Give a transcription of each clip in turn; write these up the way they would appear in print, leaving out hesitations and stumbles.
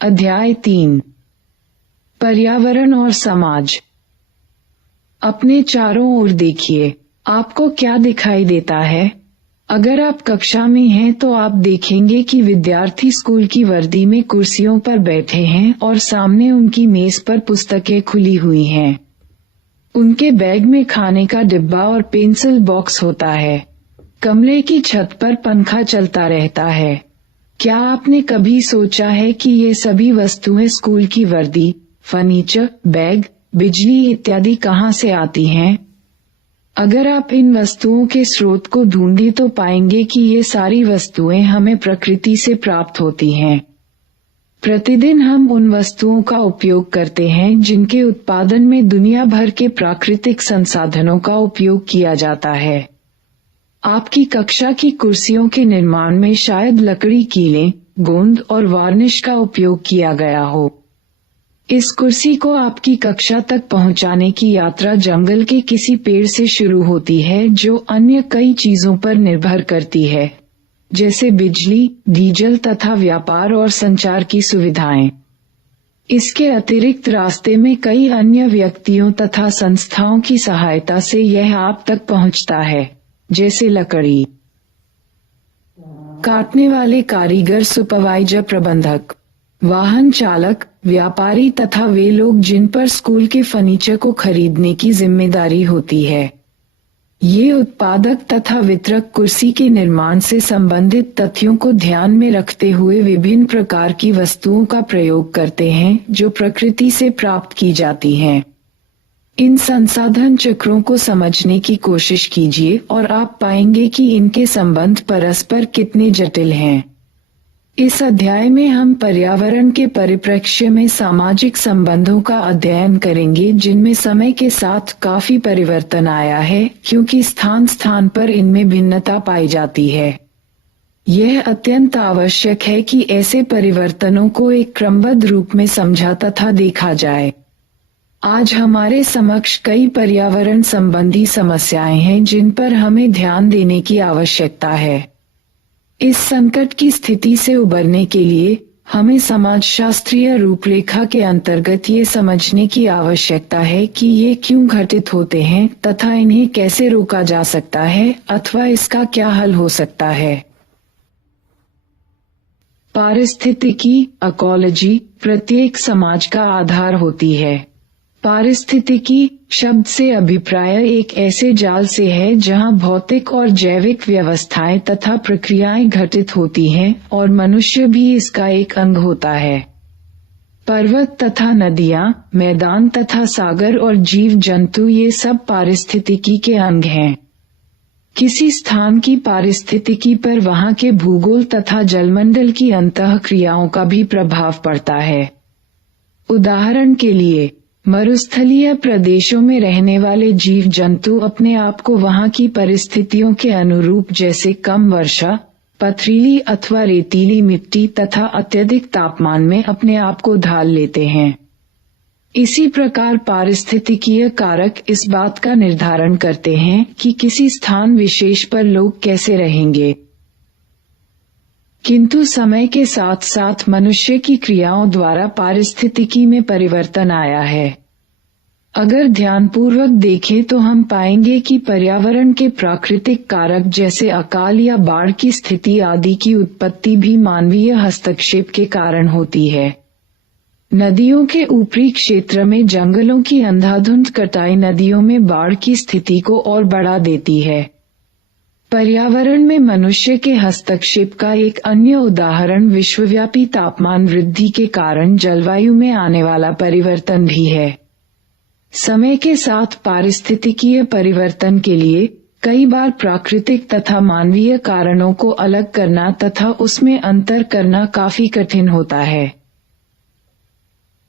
अध्याय 3 पर्यावरण और समाज। अपने चारों ओर देखिए, आपको क्या दिखाई देता है? अगर आप कक्षा में हैं तो आप देखेंगे कि विद्यार्थी स्कूल की वर्दी में कुर्सियों पर बैठे हैं और सामने उनकी मेज पर पुस्तकें खुली हुई हैं। उनके बैग में खाने का डिब्बा और पेंसिल बॉक्स होता है। कमरे की छत पर पंखा चलता रहता है। क्या आपने कभी सोचा है कि ये सभी वस्तुएं स्कूल की वर्दी, फर्नीचर, बैग, बिजली इत्यादि कहाँ से आती हैं? अगर आप इन वस्तुओं के स्रोत को ढूंढें तो पाएंगे कि ये सारी वस्तुएं हमें प्रकृति से प्राप्त होती हैं। प्रतिदिन हम उन वस्तुओं का उपयोग करते हैं जिनके उत्पादन में दुनिया भर के प्राकृतिक संसाधनों का उपयोग किया जाता है। आपकी कक्षा की कुर्सियों के निर्माण में शायद लकड़ी, कीलें, गोंद और वार्निश का उपयोग किया गया हो। इस कुर्सी को आपकी कक्षा तक पहुंचाने की यात्रा जंगल के किसी पेड़ से शुरू होती है जो अन्य कई चीजों पर निर्भर करती है, जैसे बिजली, डीजल तथा व्यापार और संचार की सुविधाएं। इसके अतिरिक्त रास्ते में कई अन्य व्यक्तियों तथा संस्थाओं की सहायता से यह आप तक पहुंचता है, जैसे लकड़ी काटने वाले कारीगर, सुपरवाइजर, प्रबंधक, वाहन चालक, व्यापारी तथा वे लोग जिन पर स्कूल के फर्नीचर को खरीदने की जिम्मेदारी होती है। ये उत्पादक तथा वितरक कुर्सी के निर्माण से संबंधित तथ्यों को ध्यान में रखते हुए विभिन्न प्रकार की वस्तुओं का प्रयोग करते हैं जो प्रकृति से प्राप्त की जाती हैं। इन संसाधन चक्रों को समझने की कोशिश कीजिए और आप पाएंगे कि इनके संबंध परस्पर कितने जटिल हैं। इस अध्याय में हम पर्यावरण के परिप्रेक्ष्य में सामाजिक संबंधों का अध्ययन करेंगे जिनमें समय के साथ काफी परिवर्तन आया है क्योंकि स्थान स्थान पर इनमें भिन्नता पाई जाती है। यह अत्यंत आवश्यक है कि ऐसे परिवर्तनों को एक क्रमबद्ध रूप में समझा तथा देखा जाए। आज हमारे समक्ष कई पर्यावरण संबंधी समस्याएं हैं जिन पर हमें ध्यान देने की आवश्यकता है। इस संकट की स्थिति से उबरने के लिए हमें समाजशास्त्रीय रूपरेखा के अंतर्गत ये समझने की आवश्यकता है कि ये क्यों घटित होते हैं तथा इन्हें कैसे रोका जा सकता है अथवा इसका क्या हल हो सकता है। पारिस्थितिकी, इकोलॉजी, प्रत्येक समाज का आधार होती है। पारिस्थितिकी शब्द से अभिप्राय एक ऐसे जाल से है जहां भौतिक और जैविक व्यवस्थाएं तथा प्रक्रियाएं घटित होती हैं और मनुष्य भी इसका एक अंग होता है। पर्वत तथा नदियां, मैदान तथा सागर और जीव जंतु ये सब पारिस्थितिकी के अंग हैं। किसी स्थान की पारिस्थितिकी पर वहां के भूगोल तथा जलमंडल की अंतःक्रियाओं का भी प्रभाव पड़ता है। उदाहरण के लिए, मरुस्थलीय प्रदेशों में रहने वाले जीव जंतु अपने आप को वहां की परिस्थितियों के अनुरूप जैसे कम वर्षा, पथरीली अथवा रेतीली मिट्टी तथा अत्यधिक तापमान में अपने आप को ढाल लेते हैं। इसी प्रकार पारिस्थितिकीय कारक इस बात का निर्धारण करते हैं कि किसी स्थान विशेष पर लोग कैसे रहेंगे। किंतु समय के साथ साथ मनुष्य की क्रियाओं द्वारा पारिस्थितिकी में परिवर्तन आया है। अगर ध्यानपूर्वक देखें तो हम पाएंगे कि पर्यावरण के प्राकृतिक कारक जैसे अकाल या बाढ़ की स्थिति आदि की उत्पत्ति भी मानवीय हस्तक्षेप के कारण होती है। नदियों के ऊपरी क्षेत्र में जंगलों की अंधाधुंध कटाई नदियों में बाढ़ की स्थिति को और बढ़ा देती है। पर्यावरण में मनुष्य के हस्तक्षेप का एक अन्य उदाहरण विश्वव्यापी तापमान वृद्धि के कारण जलवायु में आने वाला परिवर्तन भी है। समय के साथ पारिस्थितिकीय परिवर्तन के लिए कई बार प्राकृतिक तथा मानवीय कारणों को अलग करना तथा उसमें अंतर करना काफी कठिन होता है।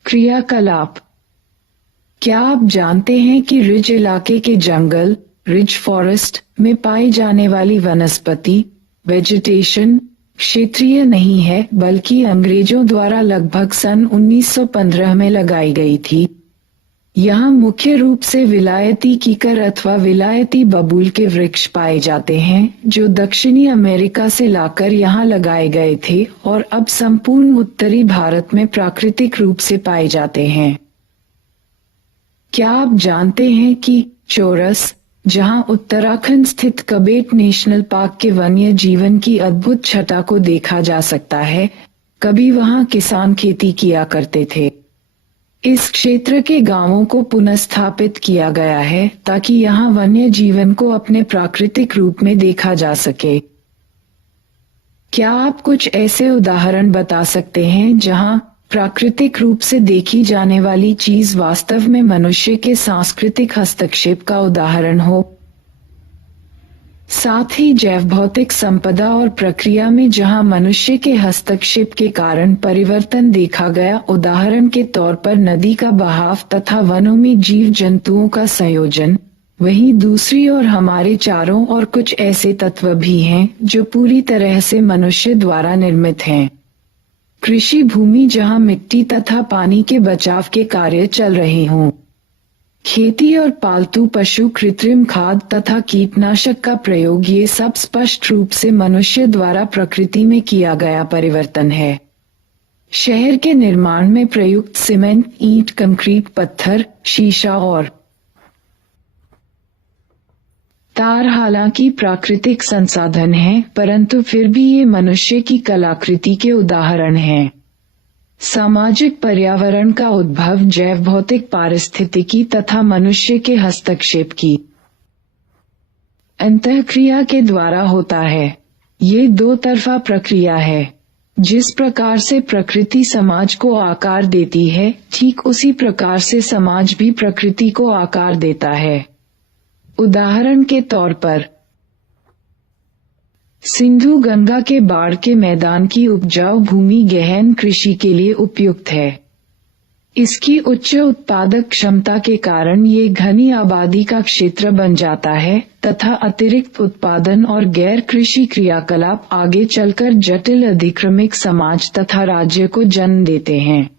क्रियाकलाप। क्या आप जानते हैं कि रिज इलाके के जंगल, रिज फॉरेस्ट में पाई जाने वाली वनस्पति, वेजिटेशन, क्षेत्रीय नहीं है बल्कि अंग्रेजों द्वारा लगभग सन 1915 में लगाई गई थी। यहाँ मुख्य रूप से विलायती कीकर अथवा विलायती बबूल के वृक्ष पाए जाते हैं जो दक्षिणी अमेरिका से लाकर यहाँ लगाए गए थे और अब संपूर्ण उत्तरी भारत में प्राकृतिक रूप से पाए जाते हैं। क्या आप जानते हैं कि चौरस, जहाँ उत्तराखंड स्थित कबेट नेशनल पार्क के वन्य जीवन की अद्भुत छटा को देखा जा सकता है, कभी वहाँ किसान खेती किया करते थे। इस क्षेत्र के गांवों को पुनर्स्थापित किया गया है ताकि यहाँ वन्य जीवन को अपने प्राकृतिक रूप में देखा जा सके। क्या आप कुछ ऐसे उदाहरण बता सकते हैं जहाँ प्राकृतिक रूप से देखी जाने वाली चीज वास्तव में मनुष्य के सांस्कृतिक हस्तक्षेप का उदाहरण हो? साथ ही जैव भौतिक संपदा और प्रक्रिया में जहां मनुष्य के हस्तक्षेप के कारण परिवर्तन देखा गया, उदाहरण के तौर पर नदी का बहाव तथा वनों में जीव जंतुओं का संयोजन, वहीं दूसरी ओर हमारे चारों ओर कुछ ऐसे तत्व भी हैं जो पूरी तरह से मनुष्य द्वारा निर्मित हैं। कृषि भूमि जहां मिट्टी तथा पानी के बचाव के कार्य चल रहे हों, खेती और पालतू पशु, कृत्रिम खाद तथा कीटनाशक का प्रयोग, ये सब स्पष्ट रूप से मनुष्य द्वारा प्रकृति में किया गया परिवर्तन है। शहर के निर्माण में प्रयुक्त सीमेंट, ईंट, कंक्रीट, पत्थर, शीशा और तार हालांकि प्राकृतिक संसाधन हैं, परंतु फिर भी ये मनुष्य की कलाकृति के उदाहरण हैं। सामाजिक पर्यावरण का उद्भव जैव भौतिक पारिस्थितिकी तथा मनुष्य के हस्तक्षेप की अंतःक्रिया के द्वारा होता है। ये दो तरफा प्रक्रिया है। जिस प्रकार से प्रकृति समाज को आकार देती है, ठीक उसी प्रकार से समाज भी प्रकृति को आकार देता है। उदाहरण के तौर पर सिंधु गंगा के बाढ़ के मैदान की उपजाऊ भूमि गहन कृषि के लिए उपयुक्त है। इसकी उच्च उत्पादक क्षमता के कारण ये घनी आबादी का क्षेत्र बन जाता है तथा अतिरिक्त उत्पादन और गैर कृषि क्रियाकलाप आगे चलकर जटिल अधिक्रमिक समाज तथा राज्य को जन्म देते हैं।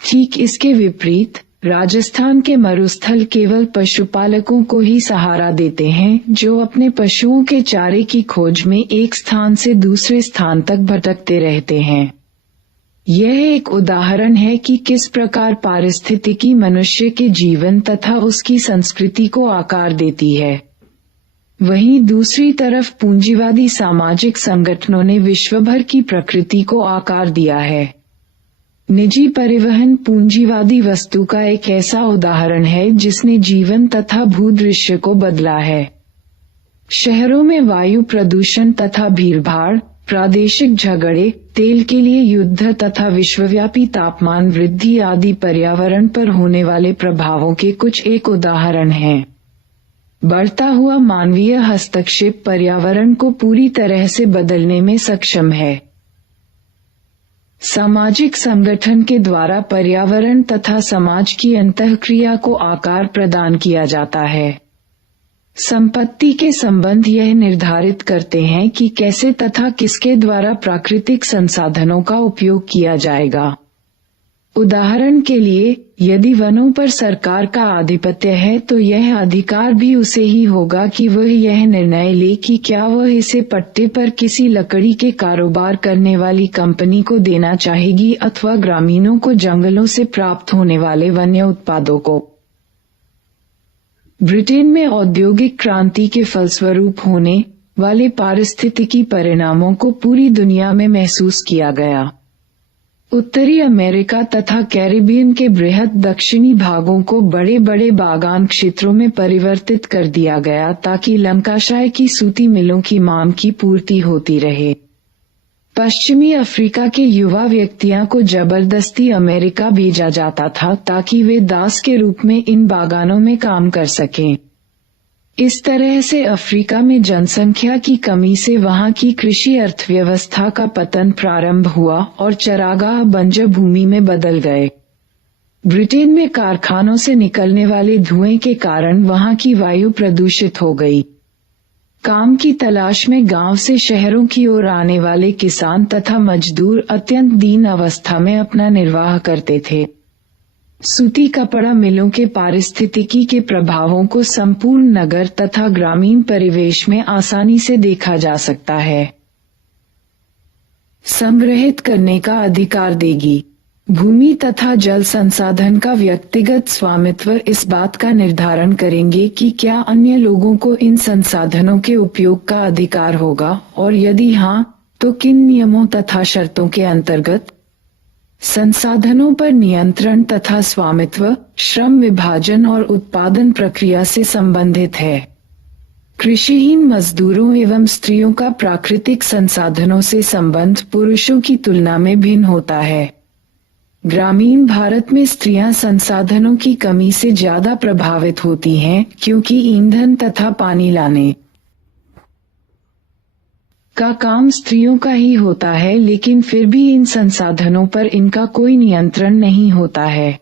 ठीक इसके विपरीत राजस्थान के मरुस्थल केवल पशुपालकों को ही सहारा देते हैं जो अपने पशुओं के चारे की खोज में एक स्थान से दूसरे स्थान तक भटकते रहते हैं। यह एक उदाहरण है कि किस प्रकार पारिस्थितिकी मनुष्य के जीवन तथा उसकी संस्कृति को आकार देती है। वहीं दूसरी तरफ पूंजीवादी सामाजिक संगठनों ने विश्वभर की प्रकृति को आकार दिया है। निजी परिवहन पूंजीवादी वस्तु का एक ऐसा उदाहरण है जिसने जीवन तथा भूदृश्य को बदला है। शहरों में वायु प्रदूषण तथा भीड़भाड़, प्रादेशिक झगड़े, तेल के लिए युद्ध तथा विश्वव्यापी तापमान वृद्धि आदि पर्यावरण पर होने वाले प्रभावों के कुछ एक उदाहरण हैं। बढ़ता हुआ मानवीय हस्तक्षेप पर्यावरण को पूरी तरह से बदलने में सक्षम है। सामाजिक संगठन के द्वारा पर्यावरण तथा समाज की अंतःक्रिया को आकार प्रदान किया जाता है। संपत्ति के संबंध यह निर्धारित करते हैं कि कैसे तथा किसके द्वारा प्राकृतिक संसाधनों का उपयोग किया जाएगा। उदाहरण के लिए, यदि वनों पर सरकार का आधिपत्य है तो यह अधिकार भी उसे ही होगा कि वह यह निर्णय ले कि क्या वह इसे पट्टे पर किसी लकड़ी के कारोबार करने वाली कंपनी को देना चाहेगी अथवा ग्रामीणों को जंगलों से प्राप्त होने वाले वन्य उत्पादों को। ब्रिटेन में औद्योगिक क्रांति के फलस्वरूप होने वाले पारिस्थितिकी परिणामों को पूरी दुनिया में महसूस किया गया। उत्तरी अमेरिका तथा कैरिबियन के बृहद दक्षिणी भागों को बड़े बड़े बागान क्षेत्रों में परिवर्तित कर दिया गया ताकि लंकाशायर की सूती मिलों की मांग की पूर्ति होती रहे। पश्चिमी अफ्रीका के युवा व्यक्तियों को जबरदस्ती अमेरिका भेजा जाता था ताकि वे दास के रूप में इन बागानों में काम कर सकें। इस तरह से अफ्रीका में जनसंख्या की कमी से वहां की कृषि अर्थव्यवस्था का पतन प्रारंभ हुआ और चरागाह बंजर भूमि में बदल गए। ब्रिटेन में कारखानों से निकलने वाले धुएं के कारण वहां की वायु प्रदूषित हो गई। काम की तलाश में गांव से शहरों की ओर आने वाले किसान तथा मजदूर अत्यंत दीन अवस्था में अपना निर्वाह करते थे। सूती कपड़ा मिलों के पारिस्थितिकी के प्रभावों को संपूर्ण नगर तथा ग्रामीण परिवेश में आसानी से देखा जा सकता है। संग्रहित करने का अधिकार देगी। भूमि तथा जल संसाधन का व्यक्तिगत स्वामित्व इस बात का निर्धारण करेंगे कि क्या अन्य लोगों को इन संसाधनों के उपयोग का अधिकार होगा, और यदि हाँ, तो किन नियमों तथा शर्तों के अंतर्गत। संसाधनों पर नियंत्रण तथा स्वामित्व श्रम विभाजन और उत्पादन प्रक्रिया से संबंधित है। कृषिहीन मजदूरों एवं स्त्रियों का प्राकृतिक संसाधनों से संबंध पुरुषों की तुलना में भिन्न होता है। ग्रामीण भारत में स्त्रियां संसाधनों की कमी से ज्यादा प्रभावित होती हैं, क्योंकि ईंधन तथा पानी लाने का काम स्त्रियों का ही होता है, लेकिन फिर भी इन संसाधनों पर इनका कोई नियंत्रण नहीं होता है।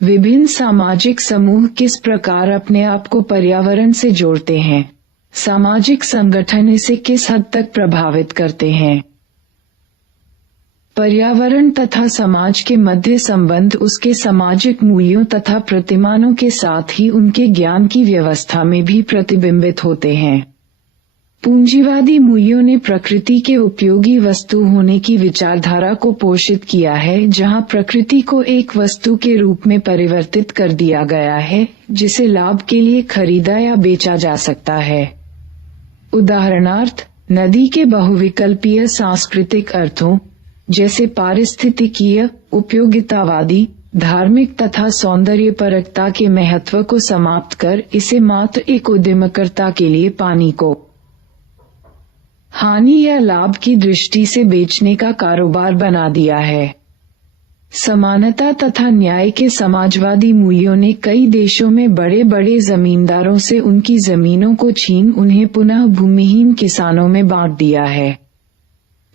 विभिन्न सामाजिक समूह किस प्रकार अपने आप को पर्यावरण से जोड़ते हैं? सामाजिक संगठन इसे किस हद तक प्रभावित करते हैं? पर्यावरण तथा समाज के मध्य संबंध उसके सामाजिक मूल्यों तथा प्रतिमानों के साथ ही उनके ज्ञान की व्यवस्था में भी प्रतिबिंबित होते हैं। पूंजीवादी मूल्यों ने प्रकृति के उपयोगी वस्तु होने की विचारधारा को पोषित किया है, जहां प्रकृति को एक वस्तु के रूप में परिवर्तित कर दिया गया है, जिसे लाभ के लिए खरीदा या बेचा जा सकता है। उदाहरणार्थ, नदी के बहुविकल्पीय सांस्कृतिक अर्थों जैसे पारिस्थितिकीय, उपयोगितावादी, धार्मिक तथा सौंदर्यपरकता के महत्व को समाप्त कर इसे मात्र एक उद्यमकर्ता के लिए पानी को हानि या लाभ की दृष्टि से बेचने का कारोबार बना दिया है। समानता तथा न्याय के समाजवादी मूल्यों ने कई देशों में बड़े बड़े जमींदारों से उनकी जमीनों को छीन उन्हें पुनः भूमिहीन किसानों में बांट दिया है।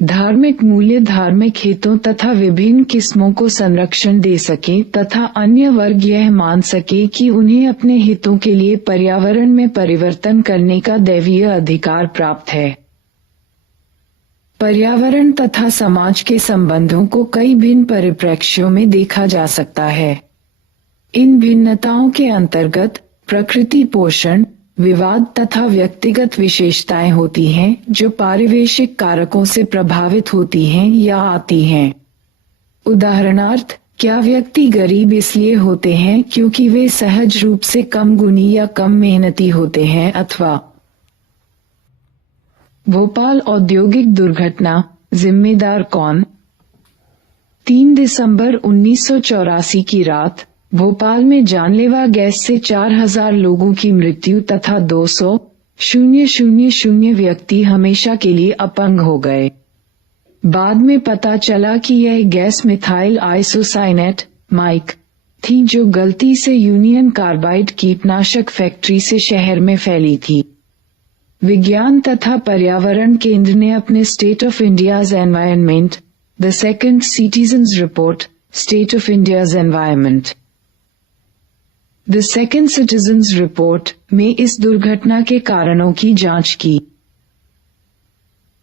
धार्मिक मूल्य धार्मिक हितों तथा विभिन्न किस्मों को संरक्षण दे सके तथा अन्य वर्ग यह मान सके कि उन्हें अपने हितों के लिए पर्यावरण में परिवर्तन करने का दैवीय अधिकार प्राप्त है। पर्यावरण तथा समाज के संबंधों को कई भिन्न परिप्रेक्ष्यों में देखा जा सकता है। इन भिन्नताओं के अंतर्गत प्रकृति पोषण, विवाद तथा व्यक्तिगत विशेषताएं होती हैं, जो पारिवेशिक कारकों से प्रभावित होती हैं या आती हैं। उदाहरणार्थ, क्या व्यक्ति गरीब इसलिए होते हैं क्योंकि वे सहज रूप से कम गुणी या कम मेहनती होते हैं, अथवा भोपाल औद्योगिक दुर्घटना, जिम्मेदार कौन? 3 दिसंबर 1984 की रात भोपाल में जानलेवा गैस से 4000 लोगों की मृत्यु तथा 200,000 व्यक्ति हमेशा के लिए अपंग हो गए। बाद में पता चला कि यह गैस मिथाइल आइसोसाइनेट माइक थी, जो गलती से यूनियन कार्बाइड कीटनाशक फैक्ट्री से शहर में फैली थी। विज्ञान तथा पर्यावरण केंद्र ने अपने state of India's environment, the second citizens report, state of India's environment, the second citizens report में इस दुर्घटना के कारणों की जांच की।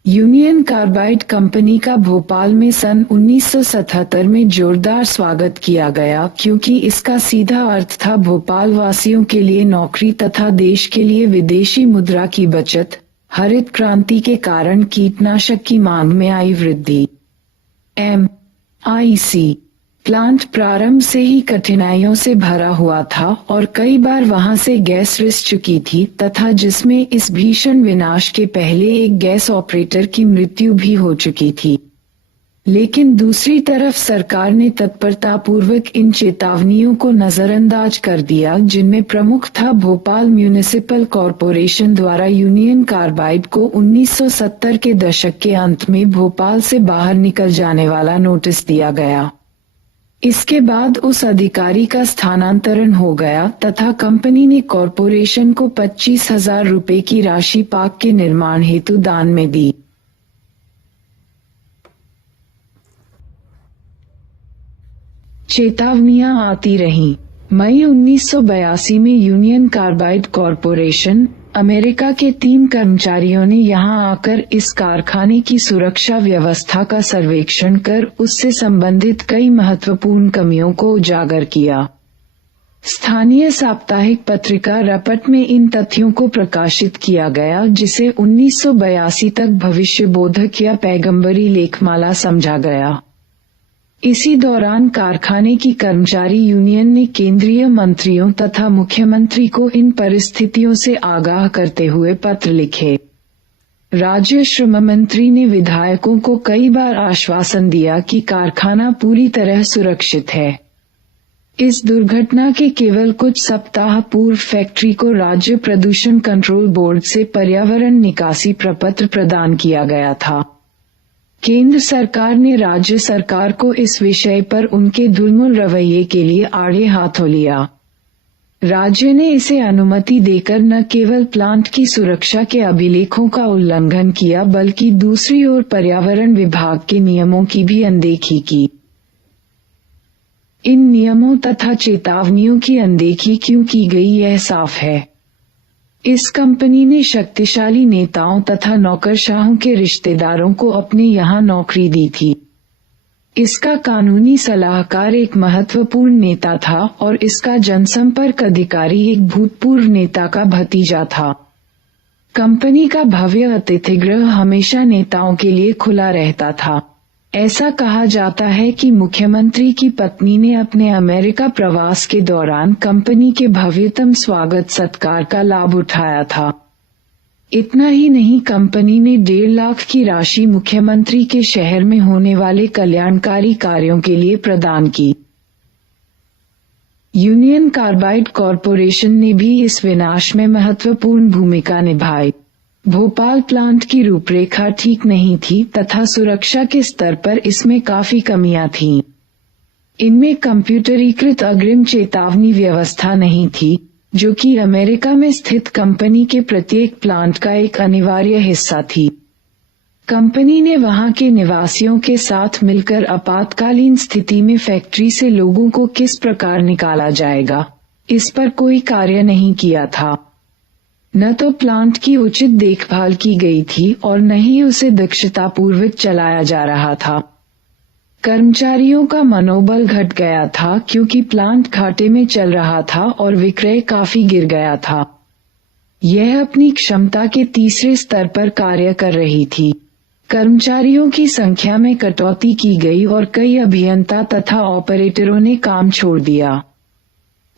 यूनियन कार्बाइड कंपनी का भोपाल में सन 1977 में जोरदार स्वागत किया गया, क्योंकि इसका सीधा अर्थ था भोपाल वासियों के लिए नौकरी तथा देश के लिए विदेशी मुद्रा की बचत। हरित क्रांति के कारण कीटनाशक की मांग में आई वृद्धि। MIC प्लांट प्रारंभ से ही कठिनाइयों से भरा हुआ था और कई बार वहां से गैस रिस चुकी थी, तथा जिसमें इस भीषण विनाश के पहले एक गैस ऑपरेटर की मृत्यु भी हो चुकी थी। लेकिन दूसरी तरफ सरकार ने तत्परतापूर्वक इन चेतावनियों को नजरअंदाज कर दिया, जिनमें प्रमुख था भोपाल म्यूनिसिपल कॉरपोरेशन द्वारा यूनियन कार्बाइड को 1970 के दशक के अंत में भोपाल से बाहर निकल जाने वाला नोटिस दिया गया। इसके बाद उस अधिकारी का स्थानांतरण हो गया तथा कंपनी ने कॉरपोरेशन को 25,000 रुपए की राशि पार्क के निर्माण हेतु दान में दी। चेतावनियां आती रहीं। मई 1982 में यूनियन कार्बाइड कॉरपोरेशन अमेरिका के 3 कर्मचारियों ने यहां आकर इस कारखाने की सुरक्षा व्यवस्था का सर्वेक्षण कर उससे संबंधित कई महत्वपूर्ण कमियों को उजागर किया। स्थानीय साप्ताहिक पत्रिका रपट में इन तथ्यों को प्रकाशित किया गया, जिसे 1982 तक भविष्यबोधक या पैगंबरी लेखमाला समझा गया। इसी दौरान कारखाने की कर्मचारी यूनियन ने केंद्रीय मंत्रियों तथा मुख्यमंत्री को इन परिस्थितियों से आगाह करते हुए पत्र लिखे। राज्य श्रम मंत्री ने विधायकों को कई बार आश्वासन दिया कि कारखाना पूरी तरह सुरक्षित है। इस दुर्घटना के केवल कुछ सप्ताह पूर्व फैक्ट्री को राज्य प्रदूषण कंट्रोल बोर्ड से पर्यावरण निकासी प्रपत्र प्रदान किया गया था। केंद्र सरकार ने राज्य सरकार को इस विषय पर उनके दुर्मूल रवैये के लिए आड़े हाथों लिया। राज्य ने इसे अनुमति देकर न केवल प्लांट की सुरक्षा के अभिलेखों का उल्लंघन किया, बल्कि दूसरी ओर पर्यावरण विभाग के नियमों की भी अनदेखी की। इन नियमों तथा चेतावनियों की अनदेखी क्यों की गई, यह साफ है। इस कंपनी ने शक्तिशाली नेताओं तथा नौकरशाहों के रिश्तेदारों को अपने यहाँ नौकरी दी थी। इसका कानूनी सलाहकार एक महत्वपूर्ण नेता था और इसका जनसंपर्क अधिकारी एक भूतपूर्व नेता का भतीजा था। कंपनी का भव्य अतिथिगृह हमेशा नेताओं के लिए खुला रहता था। ऐसा कहा जाता है कि मुख्यमंत्री की पत्नी ने अपने अमेरिका प्रवास के दौरान कंपनी के भव्यतम स्वागत सत्कार का लाभ उठाया था। इतना ही नहीं, कंपनी ने 1.5 लाख की राशि मुख्यमंत्री के शहर में होने वाले कल्याणकारी कार्यों के लिए प्रदान की। यूनियन कार्बाइड कॉरपोरेशन ने भी इस विनाश में महत्वपूर्ण भूमिका निभाई। भोपाल प्लांट की रूपरेखा ठीक नहीं थी तथा सुरक्षा के स्तर पर इसमें काफी कमियां थीं। इनमें कंप्यूटरीकृत अग्रिम चेतावनी व्यवस्था नहीं थी, जो कि अमेरिका में स्थित कंपनी के प्रत्येक प्लांट का एक अनिवार्य हिस्सा थी। कंपनी ने वहां के निवासियों के साथ मिलकर आपातकालीन स्थिति में फैक्ट्री से लोगों को किस प्रकार निकाला जाएगा, इस पर कोई कार्य नहीं किया था। न तो प्लांट की उचित देखभाल की गई थी और न ही उसे दक्षतापूर्वक चलाया जा रहा था। कर्मचारियों का मनोबल घट गया था क्योंकि प्लांट घाटे में चल रहा था और विक्रय काफी गिर गया था। यह अपनी क्षमता के तीसरे स्तर पर कार्य कर रही थी। कर्मचारियों की संख्या में कटौती की गई और कई अभियंता तथा ऑपरेटरों ने काम छोड़ दिया।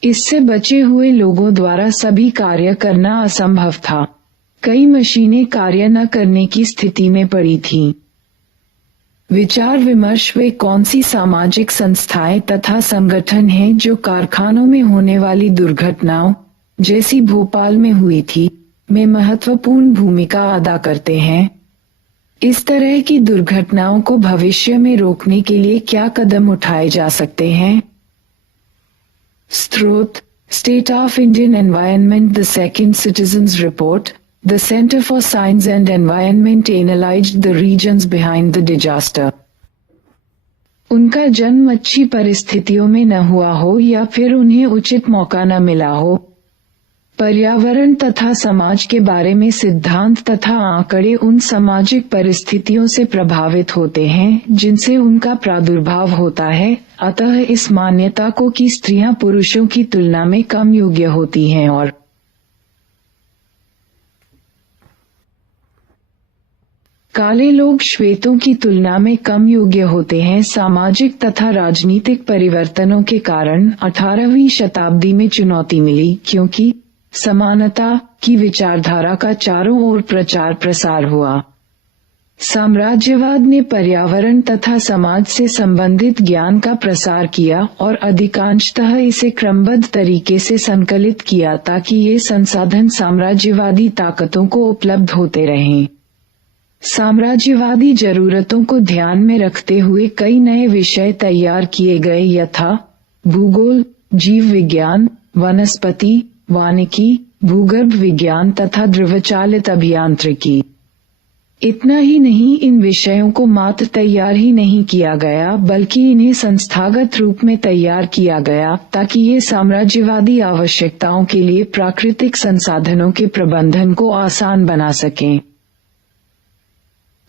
इससे बचे हुए लोगों द्वारा सभी कार्य करना असंभव था। कई मशीनें कार्य न करने की स्थिति में पड़ी थीं। विचार विमर्श वे कौन सी सामाजिक संस्थाएं तथा संगठन हैं जो कारखानों में होने वाली दुर्घटनाओं, जैसी भोपाल में हुई थी, में महत्वपूर्ण भूमिका अदा करते हैं। इस तरह की दुर्घटनाओं को भविष्य में रोकने के लिए क्या कदम उठाए जा सकते हैं? स्रोत: state of Indian environment, the second citizens report, the centre for science and environment analysed the reasons behind the disaster. उनका जन्म अच्छी परिस्थितियों में न हुआ हो या फिर उन्हें उचित मौका न मिला हो। पर्यावरण तथा समाज के बारे में सिद्धांत तथा आंकड़े उन सामाजिक परिस्थितियों से प्रभावित होते हैं जिनसे उनका प्रादुर्भाव होता है। अतः इस मान्यता को कि स्त्रियां पुरुषों की तुलना में कम योग्य होती हैं और काले लोग श्वेतों की तुलना में कम योग्य होते हैं, सामाजिक तथा राजनीतिक परिवर्तनों के कारण 18वीं शताब्दी में चुनौती मिली, क्योंकि समानता की विचारधारा का चारों ओर प्रचार प्रसार हुआ। साम्राज्यवाद ने पर्यावरण तथा समाज से संबंधित ज्ञान का प्रसार किया और अधिकांशतः इसे क्रमबद्ध तरीके से संकलित किया ताकि ये संसाधन साम्राज्यवादी ताकतों को उपलब्ध होते रहें। साम्राज्यवादी जरूरतों को ध्यान में रखते हुए कई नए विषय तैयार किए गए, यथा भूगोल, जीव विज्ञान, वनस्पति, वानिकी, भूगर्भ विज्ञान तथा ध्रुवचालित अभियांत्रिकी। इतना ही नहीं, इन विषयों को मात्र तैयार ही नहीं किया गया बल्कि इन्हें संस्थागत रूप में तैयार किया गया ताकि ये साम्राज्यवादी आवश्यकताओं के लिए प्राकृतिक संसाधनों के प्रबंधन को आसान बना सकें।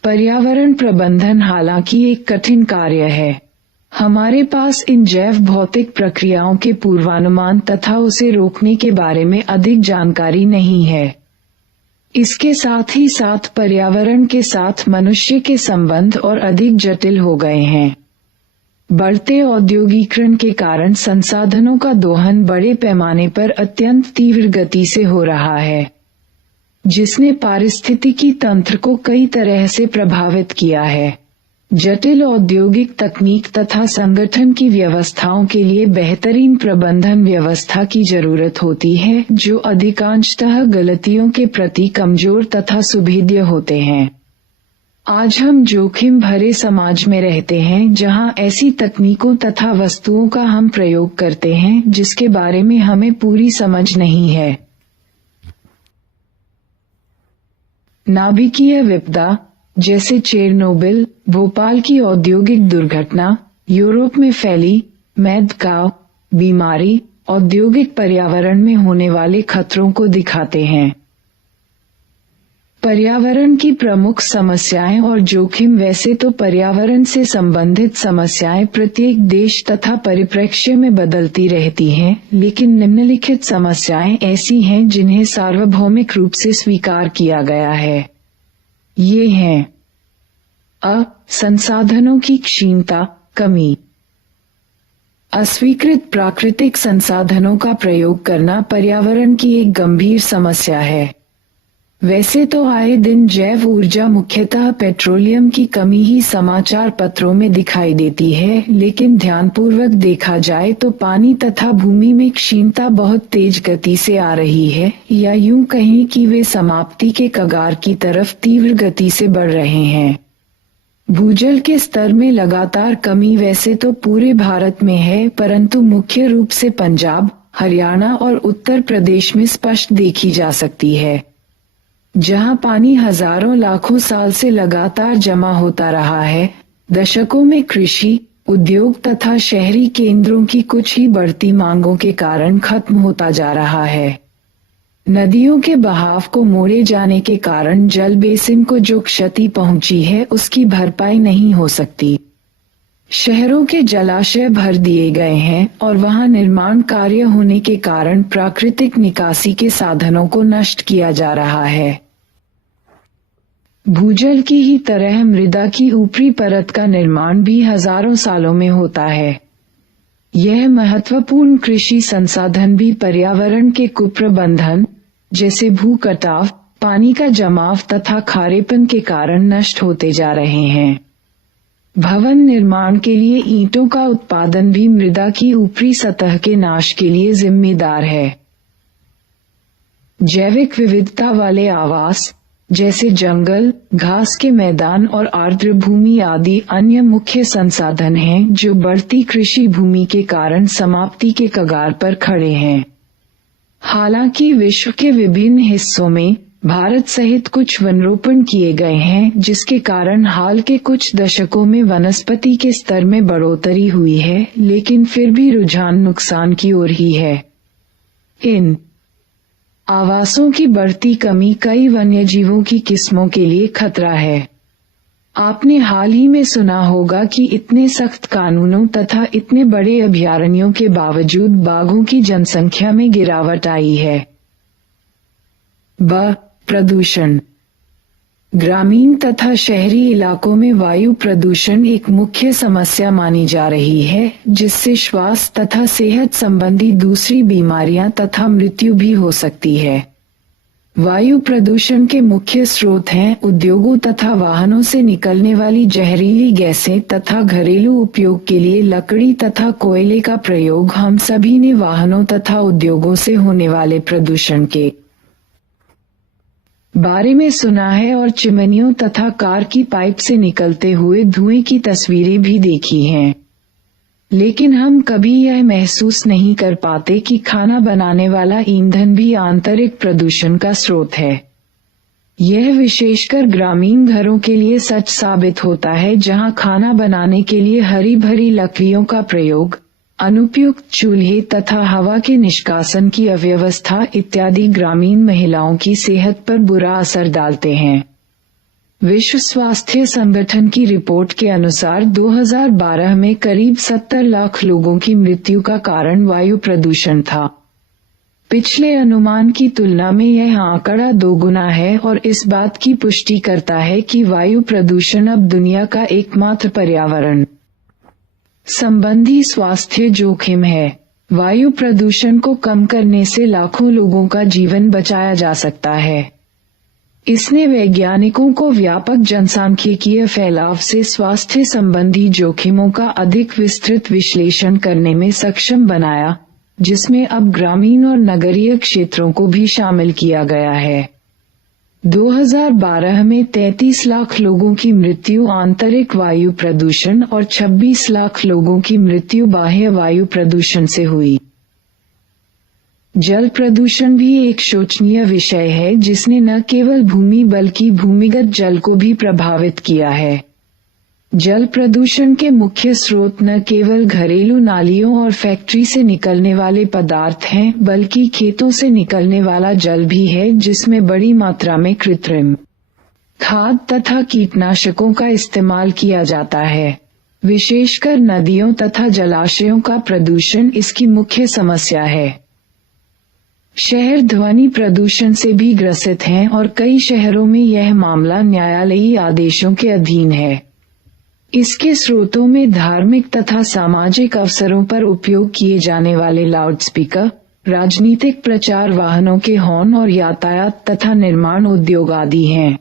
पर्यावरण प्रबंधन हालांकि एक कठिन कार्य है। हमारे पास इन जैव भौतिक प्रक्रियाओं के पूर्वानुमान तथा उसे रोकने के बारे में अधिक जानकारी नहीं है। इसके साथ ही साथ पर्यावरण के साथ मनुष्य के संबंध और अधिक जटिल हो गए हैं। बढ़ते औद्योगिकरण के कारण संसाधनों का दोहन बड़े पैमाने पर अत्यंत तीव्र गति से हो रहा है, जिसने पारिस्थितिकी तंत्र को कई तरह से प्रभावित किया है। जटिल औद्योगिक तकनीक तथा संगठन की व्यवस्थाओं के लिए बेहतरीन प्रबंधन व्यवस्था की जरूरत होती है, जो अधिकांशतः गलतियों के प्रति कमजोर तथा सुभेद्य होते हैं। आज हम जोखिम भरे समाज में रहते हैं, जहां ऐसी तकनीकों तथा वस्तुओं का हम प्रयोग करते हैं जिसके बारे में हमें पूरी समझ नहीं है। नाभिकीय विपदा जैसे चेरनोबिल, भोपाल की औद्योगिक दुर्घटना, यूरोप में फैली मैदकाव बीमारी औद्योगिक पर्यावरण में होने वाले खतरों को दिखाते हैं। पर्यावरण की प्रमुख समस्याएं और जोखिम। वैसे तो पर्यावरण से संबंधित समस्याएं प्रत्येक देश तथा परिप्रेक्ष्य में बदलती रहती हैं, लेकिन निम्नलिखित समस्याएं ऐसी हैं जिन्हें सार्वभौमिक रूप से स्वीकार किया गया है। ये हैं: संसाधनों की क्षीणता, कमी। अस्वीकृत प्राकृतिक संसाधनों का प्रयोग करना पर्यावरण की एक गंभीर समस्या है। वैसे तो आए दिन जैव ऊर्जा, मुख्यतः पेट्रोलियम की कमी ही समाचार पत्रों में दिखाई देती है, लेकिन ध्यानपूर्वक देखा जाए तो पानी तथा भूमि में क्षीणता बहुत तेज गति से आ रही है, या यूं कहें कि वे समाप्ति के कगार की तरफ तीव्र गति से बढ़ रहे हैं। भूजल के स्तर में लगातार कमी वैसे तो पूरे भारत में है, परंतु मुख्य रूप से पंजाब, हरियाणा और उत्तर प्रदेश में स्पष्ट देखी जा सकती है, जहां पानी हजारों लाखों साल से लगातार जमा होता रहा है। दशकों में कृषि, उद्योग तथा शहरी केंद्रों की कुछ ही बढ़ती मांगों के कारण खत्म होता जा रहा है। नदियों के बहाव को मोड़े जाने के कारण जल बेसिन को जो क्षति पहुंची है उसकी भरपाई नहीं हो सकती। शहरों के जलाशय भर दिए गए हैं और वहां निर्माण कार्य होने के कारण प्राकृतिक निकासी के साधनों को नष्ट किया जा रहा है। भूजल की ही तरह मृदा की ऊपरी परत का निर्माण भी हजारों सालों में होता है। यह महत्वपूर्ण कृषि संसाधन भी पर्यावरण के कुप्रबंधन जैसे भू कटाव, पानी का जमाव तथा खारेपन के कारण नष्ट होते जा रहे हैं। भवन निर्माण के लिए ईंटों का उत्पादन भी मृदा की ऊपरी सतह के नाश के लिए जिम्मेदार है। जैविक विविधता वाले आवास जैसे जंगल, घास के मैदान और आर्द्र भूमि आदि अन्य मुख्य संसाधन हैं जो बढ़ती कृषि भूमि के कारण समाप्ति के कगार पर खड़े हैं। हालांकि विश्व के विभिन्न हिस्सों में भारत सहित कुछ वनरोपण किए गए हैं, जिसके कारण हाल के कुछ दशकों में वनस्पति के स्तर में बढ़ोतरी हुई है, लेकिन फिर भी रुझान नुकसान की ओर ही है। इन आवासों की बढ़ती कमी कई वन्यजीवों की किस्मों के लिए खतरा है। आपने हाल ही में सुना होगा कि इतने सख्त कानूनों तथा इतने बड़े अभयारण्यों के बावजूद बाघों की जनसंख्या में गिरावट आई है। प्रदूषण। ग्रामीण तथा शहरी इलाकों में वायु प्रदूषण एक मुख्य समस्या मानी जा रही है, जिससे श्वास तथा सेहत संबंधी दूसरी बीमारियां तथा मृत्यु भी हो सकती है। वायु प्रदूषण के मुख्य स्रोत हैं उद्योगों तथा वाहनों से निकलने वाली जहरीली गैसें तथा घरेलू उपयोग के लिए लकड़ी तथा कोयले का प्रयोग। हम सभी ने वाहनों तथा उद्योगों से होने वाले प्रदूषण के बारे में सुना है और चिमनियों तथा कार की पाइप से निकलते हुए धुएं की तस्वीरें भी देखी हैं, लेकिन हम कभी यह महसूस नहीं कर पाते कि खाना बनाने वाला ईंधन भी आंतरिक प्रदूषण का स्रोत है। यह विशेषकर ग्रामीण घरों के लिए सच साबित होता है, जहां खाना बनाने के लिए हरी भरी लकड़ियों का प्रयोग, अनुपयुक्त चूल्हे तथा हवा के निष्कासन की अव्यवस्था इत्यादि ग्रामीण महिलाओं की सेहत पर बुरा असर डालते हैं। विश्व स्वास्थ्य संगठन की रिपोर्ट के अनुसार 2012 में करीब 70 लाख लोगों की मृत्यु का कारण वायु प्रदूषण था। पिछले अनुमान की तुलना में यह आंकड़ा 2 गुना है और इस बात की पुष्टि करता है कि वायु प्रदूषण अब दुनिया का एकमात्र पर्यावरण संबंधी स्वास्थ्य जोखिम है। वायु प्रदूषण को कम करने से लाखों लोगों का जीवन बचाया जा सकता है। इसने वैज्ञानिकों को व्यापक जनसांख्यिकीय फैलाव से स्वास्थ्य संबंधी जोखिमों का अधिक विस्तृत विश्लेषण करने में सक्षम बनाया, जिसमें अब ग्रामीण और नगरीय क्षेत्रों को भी शामिल किया गया है। 2012 में 33 लाख लोगों की मृत्यु आंतरिक वायु प्रदूषण और 26 लाख लोगों की मृत्यु बाह्य वायु प्रदूषण से हुई। जल प्रदूषण भी एक शोचनीय विषय है, जिसने न केवल भूमि बल्कि भूमिगत जल को भी प्रभावित किया है। जल प्रदूषण के मुख्य स्रोत न केवल घरेलू नालियों और फैक्ट्री से निकलने वाले पदार्थ हैं, बल्कि खेतों से निकलने वाला जल भी है, जिसमें बड़ी मात्रा में कृत्रिम खाद तथा कीटनाशकों का इस्तेमाल किया जाता है। विशेषकर नदियों तथा जलाशयों का प्रदूषण इसकी मुख्य समस्या है। शहर ध्वनि प्रदूषण से भी ग्रसित हैं और कई शहरों में यह मामला न्यायालयी आदेशों के अधीन है। इसके स्रोतों में धार्मिक तथा सामाजिक अवसरों पर उपयोग किए जाने वाले लाउडस्पीकर, राजनीतिक प्रचार वाहनों के हॉर्न और यातायात तथा निर्माण उद्योग आदि हैं।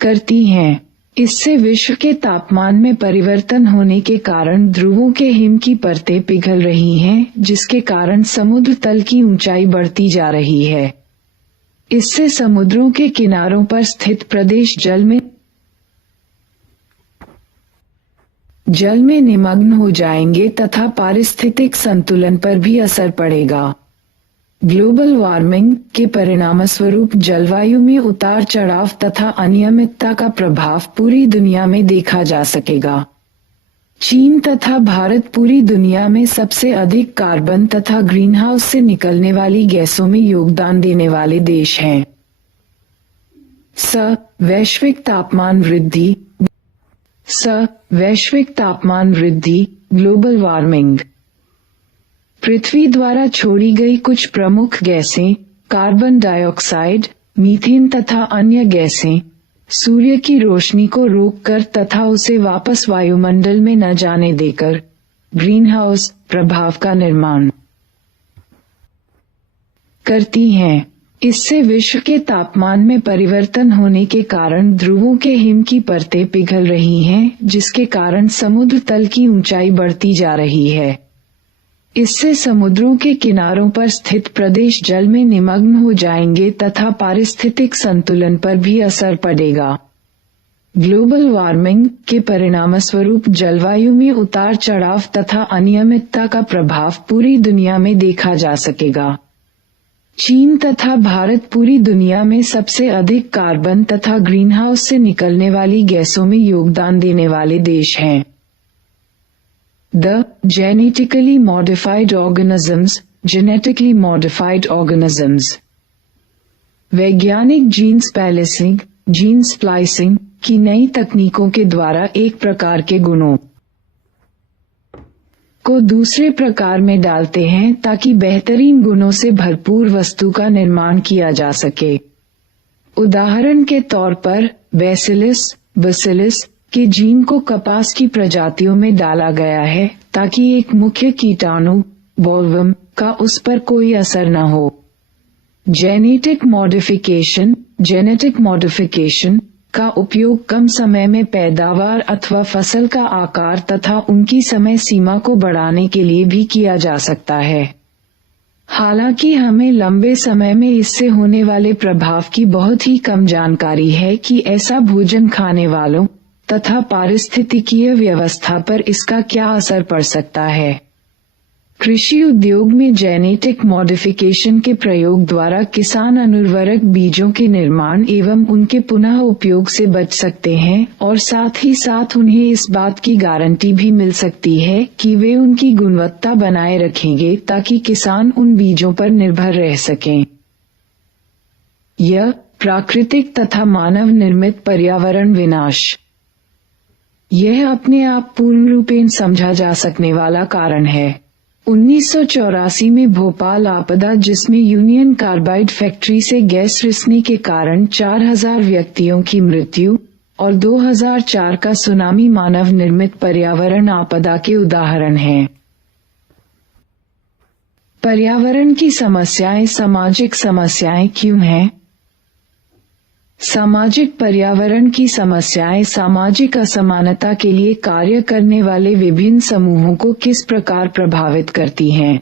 करती हैं। इससे विश्व के तापमान में परिवर्तन होने के कारण ध्रुवों के हिम की परतें पिघल रही हैं, जिसके कारण समुद्र तल की ऊंचाई बढ़ती जा रही है। इससे समुद्रों के किनारों पर स्थित प्रदेश जल में निमग्न हो जाएंगे तथा पारिस्थितिक संतुलन पर भी असर पड़ेगा। ग्लोबल वार्मिंग के परिणामस्वरूप जलवायु में उतार चढ़ाव तथा अनियमितता का प्रभाव पूरी दुनिया में देखा जा सकेगा। चीन तथा भारत पूरी दुनिया में सबसे अधिक कार्बन तथा ग्रीनहाउस से निकलने वाली गैसों में योगदान देने वाले देश हैं। वैश्विक तापमान वृद्धि, ग्लोबल वार्मिंग। पृथ्वी द्वारा छोड़ी गई कुछ प्रमुख गैसें, कार्बन डाइऑक्साइड, मीथेन तथा अन्य गैसें, सूर्य की रोशनी को रोककर तथा उसे वापस वायुमंडल में न जाने देकर ग्रीनहाउस प्रभाव का निर्माण करती हैं। इससे विश्व के तापमान में परिवर्तन होने के कारण ध्रुवों के हिम की परतें पिघल रही हैं, जिसके कारण समुद्र तल की ऊंचाई बढ़ती जा रही है। इससे समुद्रों के किनारों पर स्थित प्रदेश जल में निमग्न हो जाएंगे तथा पारिस्थितिक संतुलन पर भी असर पड़ेगा। ग्लोबल वार्मिंग के परिणामस्वरूप जलवायु में उतार चढ़ाव तथा अनियमितता का प्रभाव पूरी दुनिया में देखा जा सकेगा। चीन तथा भारत पूरी दुनिया में सबसे अधिक कार्बन तथा ग्रीनहाउस से निकलने वाली गैसों में योगदान देने वाले देश हैं। Genetically modified organisms. वैज्ञानिक जीन स्प्लाइसिंग की नई तकनीकों के द्वारा एक प्रकार के गुणों को दूसरे प्रकार में डालते हैं ताकि बेहतरीन गुणों से भरपूर वस्तु का निर्माण किया जा सके। उदाहरण के तौर पर बैसिलस के जीन को कपास की प्रजातियों में डाला गया है ताकि एक मुख्य कीटाणु बोलवर्म का उस पर कोई असर न हो। जेनेटिक मॉडिफिकेशन का उपयोग कम समय में पैदावार अथवा फसल का आकार तथा उनकी समय सीमा को बढ़ाने के लिए भी किया जा सकता है। हालांकि हमें लंबे समय में इससे होने वाले प्रभाव की बहुत ही कम जानकारी है कि ऐसा भोजन खाने वालों तथा पारिस्थितिकीय व्यवस्था पर इसका क्या असर पड़ सकता है। कृषि उद्योग में जेनेटिक मॉडिफिकेशन के प्रयोग द्वारा किसान अनुर्वरक बीजों के निर्माण एवं उनके पुनः उपयोग से बच सकते हैं और साथ ही साथ उन्हें इस बात की गारंटी भी मिल सकती है कि वे उनकी गुणवत्ता बनाए रखेंगे ताकि किसान उन बीजों पर निर्भर रह सकें। यह प्राकृतिक तथा मानव निर्मित पर्यावरण विनाश, यह अपने आप पूर्ण रूपेण समझा जा सकने वाला कारण है। 1984 में भोपाल आपदा, जिसमें यूनियन कार्बाइड फैक्ट्री से गैस रिसने के कारण 4000 व्यक्तियों की मृत्यु, और 2004 का सुनामी मानव निर्मित पर्यावरण आपदा के उदाहरण हैं। पर्यावरण की समस्याएं सामाजिक समस्याएं क्यों हैं? सामाजिक पर्यावरण की समस्याएं सामाजिक असमानता के लिए कार्य करने वाले विभिन्न समूहों को किस प्रकार प्रभावित करती हैं?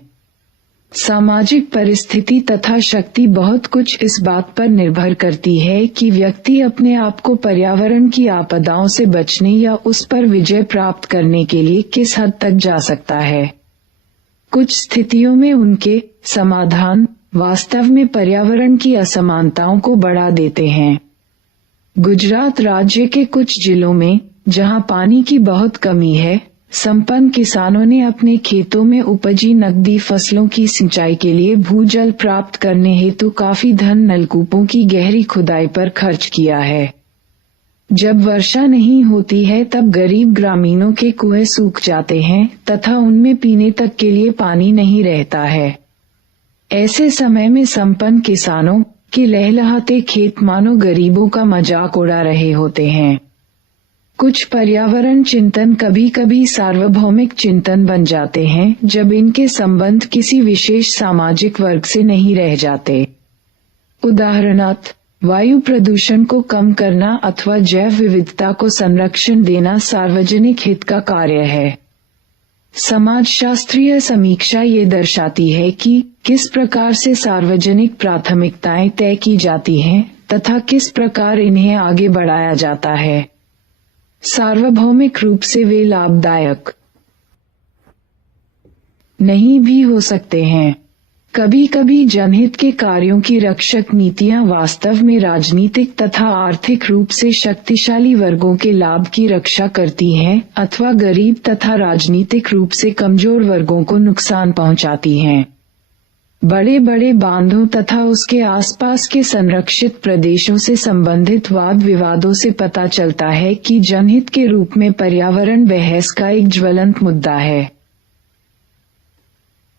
सामाजिक परिस्थिति तथा शक्ति बहुत कुछ इस बात पर निर्भर करती है कि व्यक्ति अपने आप को पर्यावरण की आपदाओं से बचने या उस पर विजय प्राप्त करने के लिए किस हद तक जा सकता है। कुछ स्थितियों में उनके समाधान वास्तव में पर्यावरण की असमानताओं को बढ़ा देते हैं। गुजरात राज्य के कुछ जिलों में, जहां पानी की बहुत कमी है, संपन्न किसानों ने अपने खेतों में उपजी नकदी फसलों की सिंचाई के लिए भूजल प्राप्त करने हेतु काफी धन नलकूपों की गहरी खुदाई पर खर्च किया है। जब वर्षा नहीं होती है तब गरीब ग्रामीणों के कुएं सूख जाते हैं तथा उनमें पीने तक के लिए पानी नहीं रहता है। ऐसे समय में संपन्न किसानों के लहलहाते खेत मानो गरीबों का मजाक उड़ा रहे होते हैं। कुछ पर्यावरण चिंतन कभी कभी सार्वभौमिक चिंतन बन जाते हैं जब इनके संबंध किसी विशेष सामाजिक वर्ग से नहीं रह जाते। उदाहरणार्थ, वायु प्रदूषण को कम करना अथवा जैव विविधता को संरक्षण देना सार्वजनिक हित का कार्य है। समाजशास्त्रीय समीक्षा ये दर्शाती है कि किस प्रकार से सार्वजनिक प्राथमिकताएं तय की जाती हैं तथा किस प्रकार इन्हें आगे बढ़ाया जाता है। सार्वभौमिक रूप से वे लाभदायक नहीं भी हो सकते हैं। कभी कभी जनहित के कार्यों की रक्षक नीतियां वास्तव में राजनीतिक तथा आर्थिक रूप से शक्तिशाली वर्गों के लाभ की रक्षा करती हैं अथवा गरीब तथा राजनीतिक रूप से कमजोर वर्गों को नुकसान पहुंचाती हैं। बड़े बड़े बांधों तथा उसके आसपास के संरक्षित प्रदेशों से संबंधित वाद विवादों से पता चलता है कि जनहित के रूप में पर्यावरण बहस का एक ज्वलंत मुद्दा है।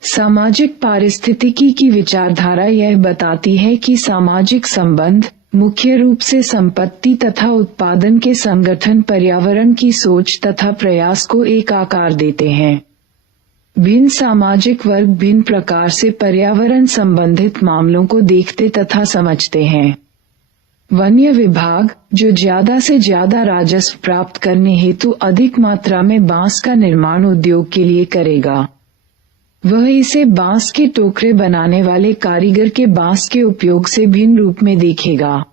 सामाजिक पारिस्थितिकी की विचारधारा यह बताती है कि सामाजिक संबंध मुख्य रूप से संपत्ति तथा उत्पादन के संगठन पर्यावरण की सोच तथा प्रयास को एक आकार देते हैं। भिन्न सामाजिक वर्ग भिन्न प्रकार से पर्यावरण संबंधित मामलों को देखते तथा समझते हैं। वन्य विभाग, जो ज्यादा से ज्यादा राजस्व प्राप्त करने हेतु अधिक मात्रा में बांस का निर्माण उद्योग के लिए करेगा, वह इसे बांस के टोकरे बनाने वाले कारीगर के बांस के उपयोग से भिन्न रूप में देखेगा।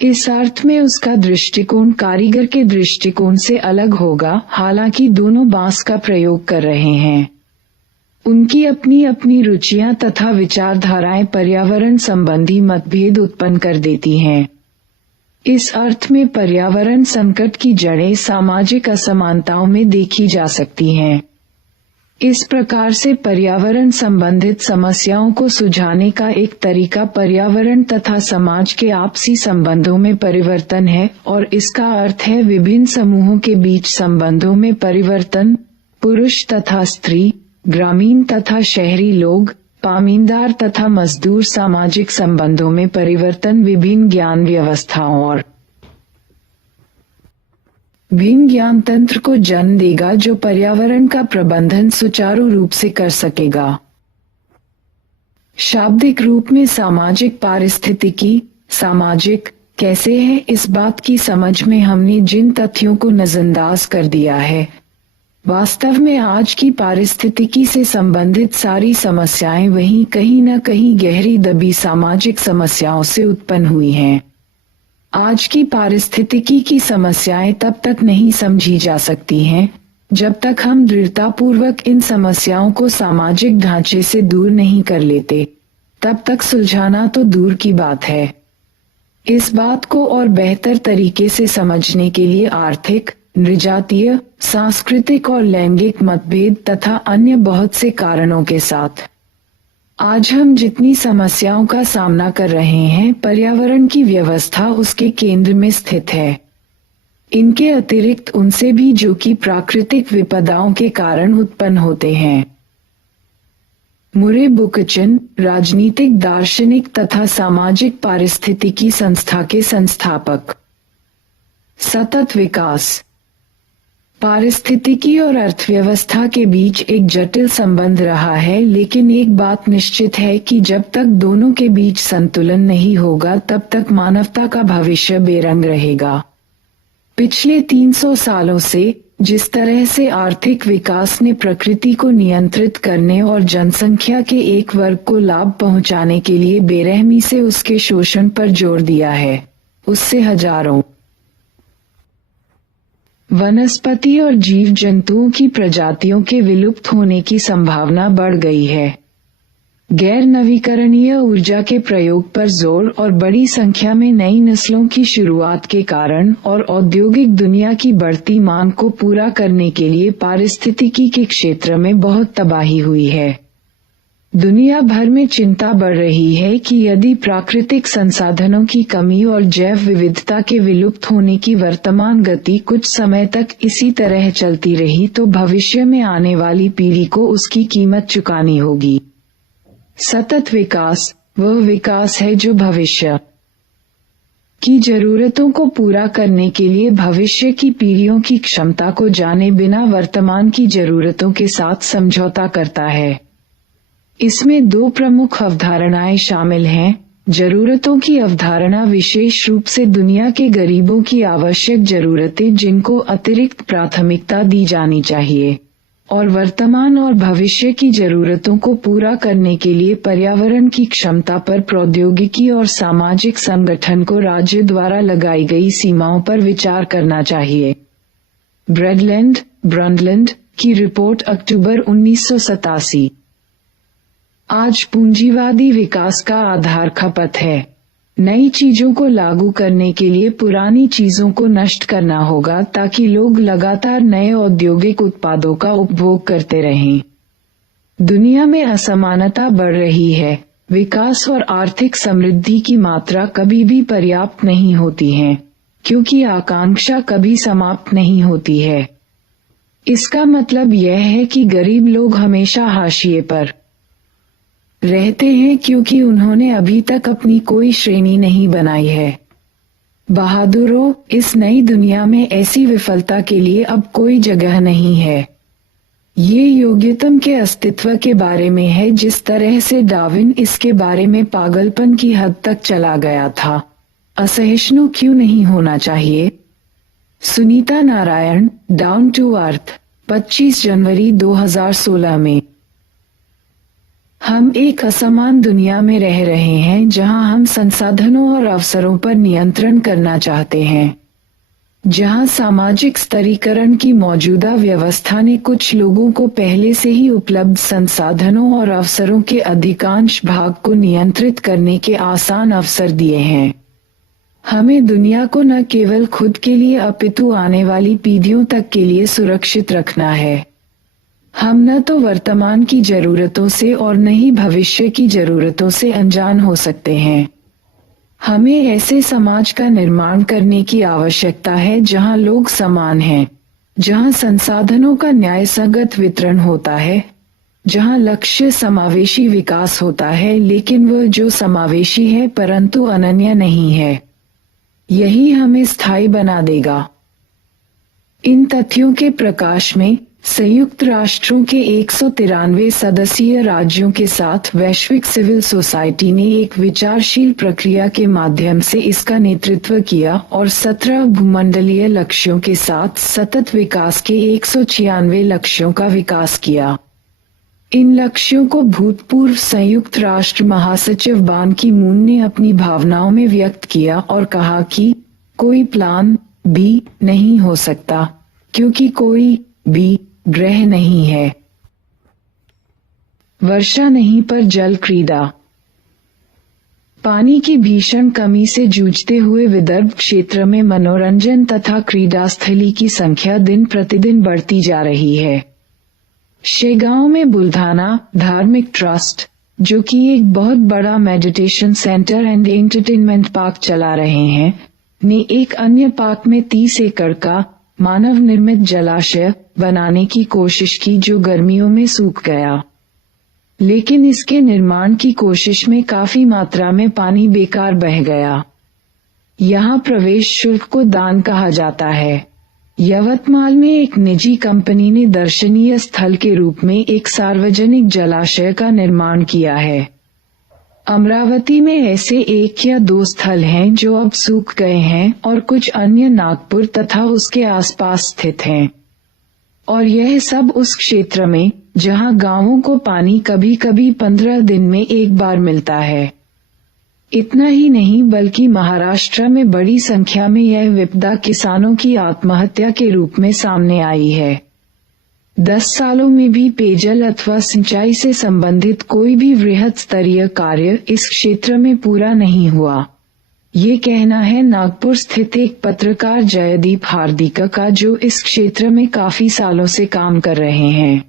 इस अर्थ में उसका दृष्टिकोण कारीगर के दृष्टिकोण से अलग होगा, हालांकि दोनों बांस का प्रयोग कर रहे हैं। उनकी अपनी अपनी रुचियां तथा विचारधाराएं पर्यावरण संबंधी मतभेद उत्पन्न कर देती हैं। इस अर्थ में पर्यावरण संकट की जड़ें सामाजिक असमानताओं में देखी जा सकती हैं। इस प्रकार से पर्यावरण संबंधित समस्याओं को सुलझाने का एक तरीका पर्यावरण तथा समाज के आपसी संबंधों में परिवर्तन है, और इसका अर्थ है विभिन्न समूहों के बीच संबंधों में परिवर्तन, पुरुष तथा स्त्री, ग्रामीण तथा शहरी लोग, पामीदार तथा मजदूर, सामाजिक संबंधों में परिवर्तन, विभिन्न ज्ञान व्यवस्थाओं और भिन्न ज्ञान तंत्र को जन्म देगा जो पर्यावरण का प्रबंधन सुचारू रूप से कर सकेगा। शाब्दिक रूप में सामाजिक पारिस्थितिकी सामाजिक कैसे है, इस बात की समझ में हमने जिन तथ्यों को नजरअंदाज कर दिया है, वास्तव में आज की पारिस्थितिकी से संबंधित सारी समस्याएं वहीं कहीं न कहीं गहरी दबी सामाजिक समस्याओं से उत्पन्न हुई हैं। आज की पारिस्थितिकी की समस्याएं तब तक नहीं समझी जा सकती हैं जब तक हम दृढ़तापूर्वक इन समस्याओं को सामाजिक ढांचे से दूर नहीं कर लेते, तब तक सुलझाना तो दूर की बात है। इस बात को और बेहतर तरीके से समझने के लिए आर्थिक, नृजातीय, सांस्कृतिक और लैंगिक मतभेद तथा अन्य बहुत से कारणों के साथ आज हम जितनी समस्याओं का सामना कर रहे हैं, पर्यावरण की व्यवस्था उसके केंद्र में स्थित है। इनके अतिरिक्त उनसे भी जो कि प्राकृतिक विपदाओं के कारण उत्पन्न होते हैं। मुरे बुकचन, राजनीतिक दार्शनिक तथा सामाजिक पारिस्थितिकी संस्था के संस्थापक। सतत विकास। पारिस्थितिकी और अर्थव्यवस्था के बीच एक जटिल संबंध रहा है, लेकिन एक बात निश्चित है कि जब तक दोनों के बीच संतुलन नहीं होगा, तब तक मानवता का भविष्य बेरंग रहेगा। पिछले 300 सालों से जिस तरह से आर्थिक विकास ने प्रकृति को नियंत्रित करने और जनसंख्या के एक वर्ग को लाभ पहुंचाने के लिए बेरहमी से उसके शोषण पर जोर दिया है, उससे हजारों वनस्पति और जीव जंतुओं की प्रजातियों के विलुप्त होने की संभावना बढ़ गई है। गैर नवीकरणीय ऊर्जा के प्रयोग पर जोर और बड़ी संख्या में नई नस्लों की शुरुआत के कारण और औद्योगिक दुनिया की बढ़ती मांग को पूरा करने के लिए पारिस्थितिकी के क्षेत्र में बहुत तबाही हुई है। दुनिया भर में चिंता बढ़ रही है कि यदि प्राकृतिक संसाधनों की कमी और जैव विविधता के विलुप्त होने की वर्तमान गति कुछ समय तक इसी तरह चलती रही तो भविष्य में आने वाली पीढ़ी को उसकी कीमत चुकानी होगी। सतत विकास वह विकास है जो भविष्य की जरूरतों को पूरा करने के लिए भविष्य की पीढ़ियों की क्षमता को जाने बिना वर्तमान की जरूरतों के साथ समझौता करता है। इसमें दो प्रमुख अवधारणाएं शामिल हैं। जरूरतों की अवधारणा विशेष रूप से दुनिया के गरीबों की आवश्यक जरूरतें जिनको अतिरिक्त प्राथमिकता दी जानी चाहिए, और वर्तमान और भविष्य की जरूरतों को पूरा करने के लिए पर्यावरण की क्षमता पर प्रौद्योगिकी और सामाजिक संगठन को राज्य द्वारा लगाई गई सीमाओं पर विचार करना चाहिए। ब्रंडलैंड की रिपोर्ट अक्टूबर 1987। आज पूंजीवादी विकास का आधार खपत है। नई चीजों को लागू करने के लिए पुरानी चीजों को नष्ट करना होगा ताकि लोग लगातार नए औद्योगिक उत्पादों का उपभोग करते रहें। दुनिया में असमानता बढ़ रही है। विकास और आर्थिक समृद्धि की मात्रा कभी भी पर्याप्त नहीं होती है, क्योंकि आकांक्षा कभी समाप्त नहीं होती है। इसका मतलब यह है कि गरीब लोग हमेशा हाशिए पर रहते हैं क्योंकि उन्होंने अभी तक अपनी कोई श्रेणी नहीं बनाई है। बहादुरों, इस नई दुनिया में ऐसी विफलता के लिए अब कोई जगह नहीं है। ये योग्यतम के अस्तित्व के बारे में है, जिस तरह से डार्विन इसके बारे में पागलपन की हद तक चला गया था। असहिष्णु क्यों नहीं होना चाहिए? Sunita Narayan, down to earth, 25 जनवरी 2016 में। हम एक असमान दुनिया में रह रहे हैं जहां हम संसाधनों और अवसरों पर नियंत्रण करना चाहते हैं, जहां सामाजिक स्तरीकरण की मौजूदा व्यवस्था ने कुछ लोगों को पहले से ही उपलब्ध संसाधनों और अवसरों के अधिकांश भाग को नियंत्रित करने के आसान अवसर दिए हैं। हमें दुनिया को न केवल खुद के लिए अपितु आने वाली पीढ़ियों तक के लिए सुरक्षित रखना है। हम न तो वर्तमान की जरूरतों से और न ही भविष्य की जरूरतों से अनजान हो सकते हैं। हमें ऐसे समाज का निर्माण करने की आवश्यकता है जहां लोग समान हैं, जहां संसाधनों का न्यायसंगत वितरण होता है, जहां लक्ष्य समावेशी विकास होता है, लेकिन वह जो समावेशी है परंतु अनन्य नहीं है। यही हमें स्थायी बना देगा। इन तथ्यों के प्रकाश में संयुक्त राष्ट्रों के 193 सदस्यीय राज्यों के साथ वैश्विक सिविल सोसाइटी ने एक विचारशील प्रक्रिया के माध्यम से इसका नेतृत्व किया और 17 भूमंडलीय लक्ष्यों के साथ सतत विकास के 196 लक्ष्यों का विकास किया। इन लक्ष्यों को भूतपूर्व संयुक्त राष्ट्र महासचिव बान की मून ने अपनी भावनाओं में व्यक्त किया और कहा कि कोई प्लान बी नहीं हो सकता, क्योंकि कोई बी ग्रह नहीं है। वर्षा नहीं पर जल क्रीड़ा। पानी की भीषण कमी से जूझते हुए विदर्भ क्षेत्र में मनोरंजन तथा क्रीड़ा स्थली की संख्या दिन प्रतिदिन बढ़ती जा रही है। शेगांव में बुल्धाना धार्मिक ट्रस्ट, जो कि एक बहुत बड़ा meditation centre and entertainment park चला रहे हैं, ने एक अन्य पार्क में 30 एकड़ का मानव निर्मित जलाशय बनाने की कोशिश की जो गर्मियों में सूख गया। लेकिन इसके निर्माण की कोशिश में काफी मात्रा में पानी बेकार बह गया। यहाँ प्रवेश शुल्क को दान कहा जाता है। यवतमाल में एक निजी कंपनी ने दर्शनीय स्थल के रूप में एक सार्वजनिक जलाशय का निर्माण किया है। अमरावती में ऐसे 1 या 2 स्थल हैं जो अब सूख गए हैं और कुछ अन्य नागपुर तथा उसके आसपास स्थित हैं। और यह सब उस क्षेत्र में जहां गांवों को पानी कभी कभी 15 दिन में एक बार मिलता है। इतना ही नहीं बल्कि महाराष्ट्र में बड़ी संख्या में यह विपदा किसानों की आत्महत्या के रूप में सामने आई है। 10 सालों में भी पेयजल अथवा सिंचाई से संबंधित कोई भी वृहद स्तरीय कार्य इस क्षेत्र में पूरा नहीं हुआ। ये कहना है नागपुर स्थित एक पत्रकार जयदीप हार्दिक का, जो इस क्षेत्र में काफी सालों से काम कर रहे हैं।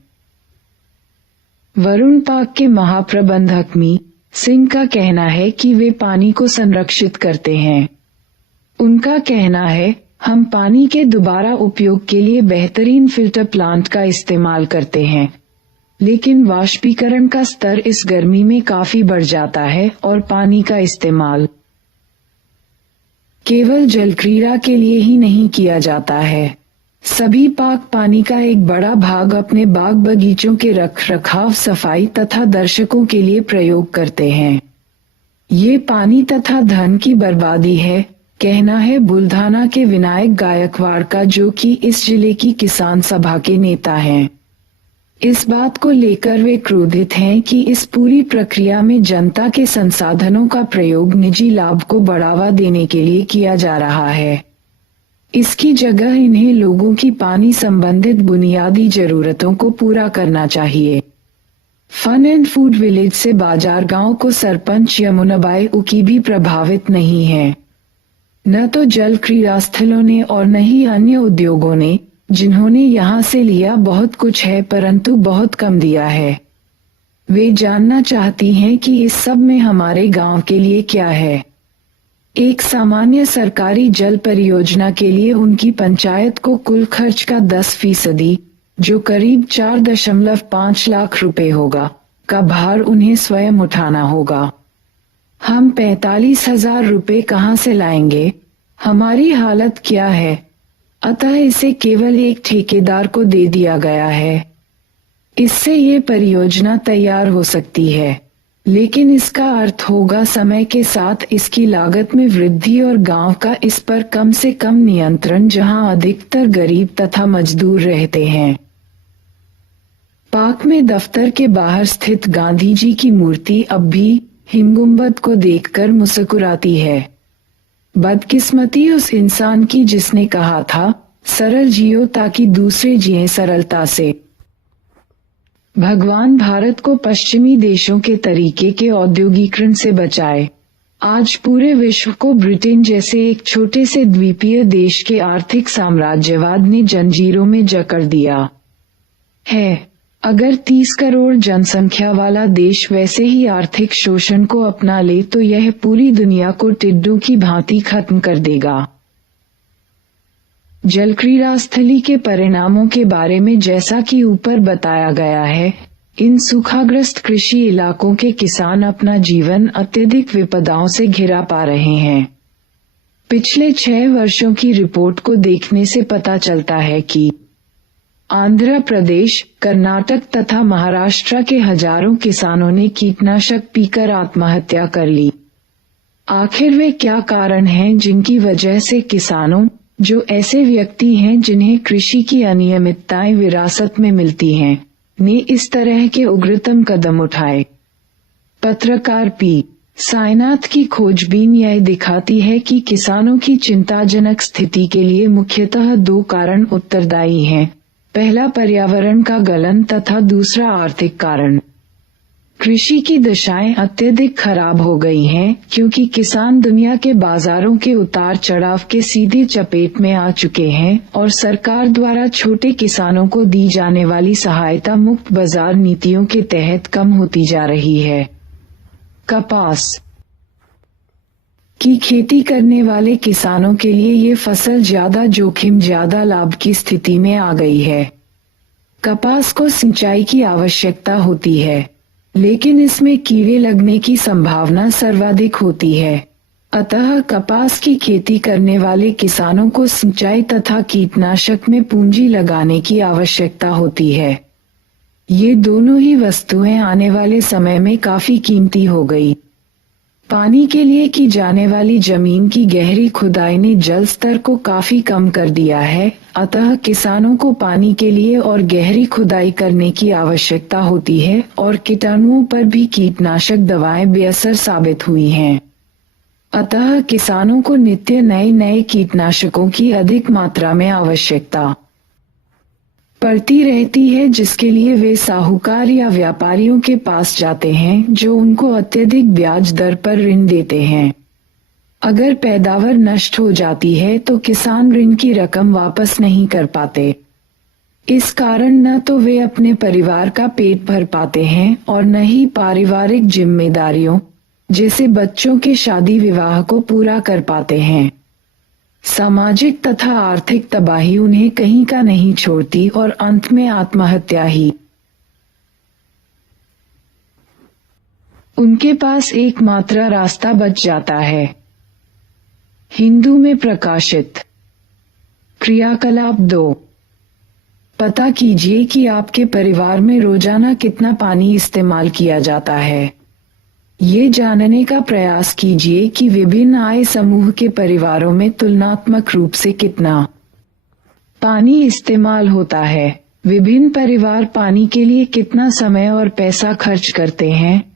वरुण पार्क के महाप्रबंधक मी सिंह का कहना है कि वे पानी को संरक्षित करते हैं। उनका कहना है, हम पानी के दोबारा उपयोग के लिए बेहतरीन फिल्टर प्लांट का इस्तेमाल करते हैं, लेकिन वाष्पीकरण का स्तर इस गर्मी में काफी बढ़ जाता है और पानी का इस्तेमाल केवल जल क्रीड़ा के लिए ही नहीं किया जाता है। सभी पार्क पानी का एक बड़ा भाग अपने बाग बगीचों के रखरखाव, सफाई तथा दर्शकों के लिए प्रयोग करते हैं। ये पानी तथा धन की बर्बादी है, कहना है बुल्धाना के विनायक गायकवाड़ का, जो कि इस जिले की किसान सभा के नेता हैं। इस बात को लेकर वे क्रोधित हैं कि इस पूरी प्रक्रिया में जनता के संसाधनों का प्रयोग निजी लाभ को बढ़ावा देने के लिए किया जा रहा है। इसकी जगह इन्हें लोगों की पानी संबंधित बुनियादी जरूरतों को पूरा करना चाहिए। फन एंड फूड विलेज से बाजार गांव को सरपंच यमुनाबाई उकी भी प्रभावित नहीं है। न तो जल क्रीड़ा स्थलों ने और न ही अन्य उद्योगों ने, जिन्होंने यहाँ से लिया बहुत कुछ है परंतु बहुत कम दिया है। वे जानना चाहती हैं कि इस सब में हमारे गांव के लिए क्या है। एक सामान्य सरकारी जल परियोजना के लिए उनकी पंचायत को कुल खर्च का 10%, जो करीब 4.5 लाख रुपए होगा, का भार उन्हें स्वयं उठाना होगा। हम 45,000 रुपए कहां से लाएंगे? हमारी हालत क्या है? अतः इसे केवल एक ठेकेदार को दे दिया गया है। इससे ये परियोजना तैयार हो सकती है, लेकिन इसका अर्थ होगा समय के साथ इसकी लागत में वृद्धि और गांव का इस पर कम से कम नियंत्रण, जहां अधिकतर गरीब तथा मजदूर रहते हैं। पार्क में दफ्तर के बाहर स्थित गांधी जी की मूर्ति अब भी हिमगुंबद को देखकर मुस्कुराती है। बदकिस्मती उस इंसान की जिसने कहा था, सरल जियो ताकि दूसरे जिए सरलता से। भगवान भारत को पश्चिमी देशों के तरीके के औद्योगिकरण से बचाए। आज पूरे विश्व को ब्रिटेन जैसे एक छोटे से द्वीपीय देश के आर्थिक साम्राज्यवाद ने जंजीरों में जकड़ दिया है। अगर 30 करोड़ जनसंख्या वाला देश वैसे ही आर्थिक शोषण को अपना ले तो यह पूरी दुनिया को टिड्डों की भांति खत्म कर देगा। जल क्रीड़ा स्थली के परिणामों के बारे में जैसा कि ऊपर बताया गया है, इन सूखाग्रस्त कृषि इलाकों के किसान अपना जीवन अत्यधिक विपदाओं से घिरा पा रहे हैं। पिछले 6 वर्षों की रिपोर्ट को देखने से पता चलता है कि आंध्र प्रदेश, कर्नाटक तथा महाराष्ट्र के हजारों किसानों ने कीटनाशक पीकर आत्महत्या कर ली। आखिर वे क्या कारण हैं जिनकी वजह से किसानों, जो ऐसे व्यक्ति हैं जिन्हें कृषि की अनियमितताएं विरासत में मिलती हैं, ने इस तरह के उग्रतम कदम उठाए? पत्रकार पी साईनाथ की खोजबीन यह दिखाती है कि किसानों की चिंताजनक स्थिति के लिए मुख्यतः 2 कारण उत्तरदायी हैं। पहला पर्यावरण का गलन तथा दूसरा आर्थिक कारण। कृषि की दशाएं अत्यधिक खराब हो गई हैं क्योंकि किसान दुनिया के बाजारों के उतार चढ़ाव के सीधे चपेट में आ चुके हैं और सरकार द्वारा छोटे किसानों को दी जाने वाली सहायता मुक्त बाजार नीतियों के तहत कम होती जा रही है। कपास की खेती करने वाले किसानों के लिए ये फसल ज्यादा जोखिम ज्यादा लाभ की स्थिति में आ गई है। कपास को सिंचाई की आवश्यकता होती है, लेकिन इसमें कीड़े लगने की संभावना सर्वाधिक होती है। अतः कपास की खेती करने वाले किसानों को सिंचाई तथा कीटनाशक में पूंजी लगाने की आवश्यकता होती है। ये दोनों ही वस्तुएं आने वाले समय में काफी कीमती हो गई। पानी के लिए की जाने वाली जमीन की गहरी खुदाई ने जल स्तर को काफी कम कर दिया है, अतः किसानों को पानी के लिए और गहरी खुदाई करने की आवश्यकता होती है और कीटाणुओं पर भी कीटनाशक दवाएं बेअसर साबित हुई हैं। अतः किसानों को नित्य नए कीटनाशकों की अधिक मात्रा में आवश्यकता पड़ती रहती है, जिसके लिए वे साहूकार या व्यापारियों के पास जाते हैं जो उनको अत्यधिक ब्याज दर पर ऋण देते हैं। अगर पैदावार नष्ट हो जाती है तो किसान ऋण की रकम वापस नहीं कर पाते। इस कारण न तो वे अपने परिवार का पेट भर पाते हैं और न ही पारिवारिक जिम्मेदारियों जैसे बच्चों के शादी विवाह को पूरा कर पाते हैं। सामाजिक तथा आर्थिक तबाही उन्हें कहीं का नहीं छोड़ती और अंत में आत्महत्या ही उनके पास एकमात्र रास्ता बच जाता है। हिंदू में प्रकाशित क्रियाकलाप 2। पता कीजिए कि आपके परिवार में रोजाना कितना पानी इस्तेमाल किया जाता है। ये जानने का प्रयास कीजिए कि विभिन्न आय समूह के परिवारों में तुलनात्मक रूप से कितना पानी इस्तेमाल होता है। विभिन्न परिवार पानी के लिए कितना समय और पैसा खर्च करते हैं।